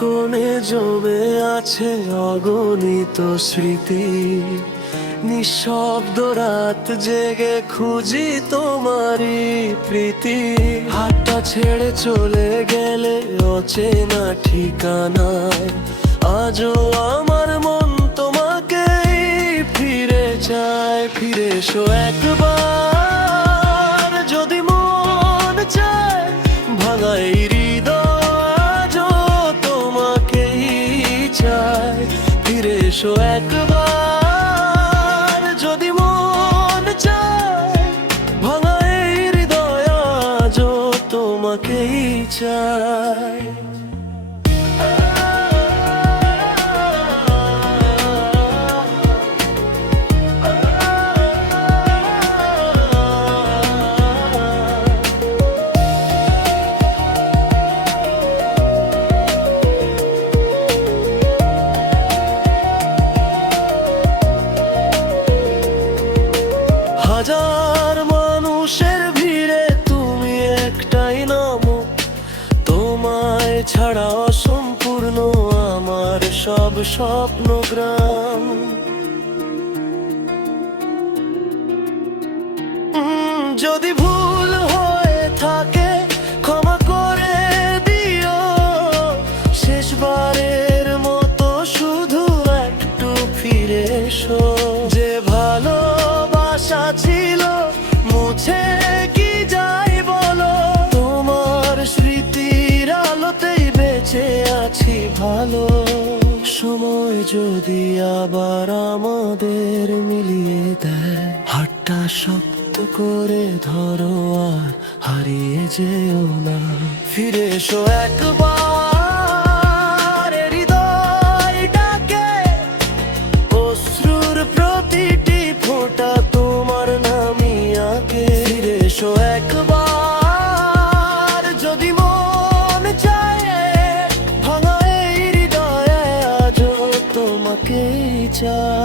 কোণে জমে আছে অগণিত স্মৃতি। নিঃশব্দ রাত জেগে খুঁজি তোমারই প্রীতি। হাতটা ছেড়ে চলে গেলে অচেনা ঠিকানায়, আজও আমার মন তোমাকেই ফিরে চায়। ফিরে এসো একবার যদি মন চায়, ভাঙা এই হৃদয় আজও তোমাকেই চায়। ফিরে এসো একবার যদি মন চায়, ভাঙা এই হৃদয় আজও তোমাকেই চায়। হাজার মানুষের ভিড়ে তুমি একটাই নাম, তোমায় ছাড়া অসম্পূর্ণ আমার সব স্বপ্ন গ্রাম। যদি ভুল হয়ে থাকে ক্ষমা করে দিও, শেষবারের মতো শুধু একটু ফিরে এসো। যে ভালোবাসা ছিল মুছে কি যাই বলো, তোমার স্মৃতির আলোতেই বেঁচে আছি ভালো। সময় যদি আবার আমাদের মিলিয়ে দেয়, হাতটা শক্ত করে ধরো আর হারিয়ে যেও না। ফিরে এসো একবার হৃদয় ডাকে, অশ্রুর প্রতিটি ফোঁটা তোমার নামই আঁকে। ফিরে এসো একবার যদি মন চায়, ভাঙা এই হৃদয় আজও তোমাকেই চায়।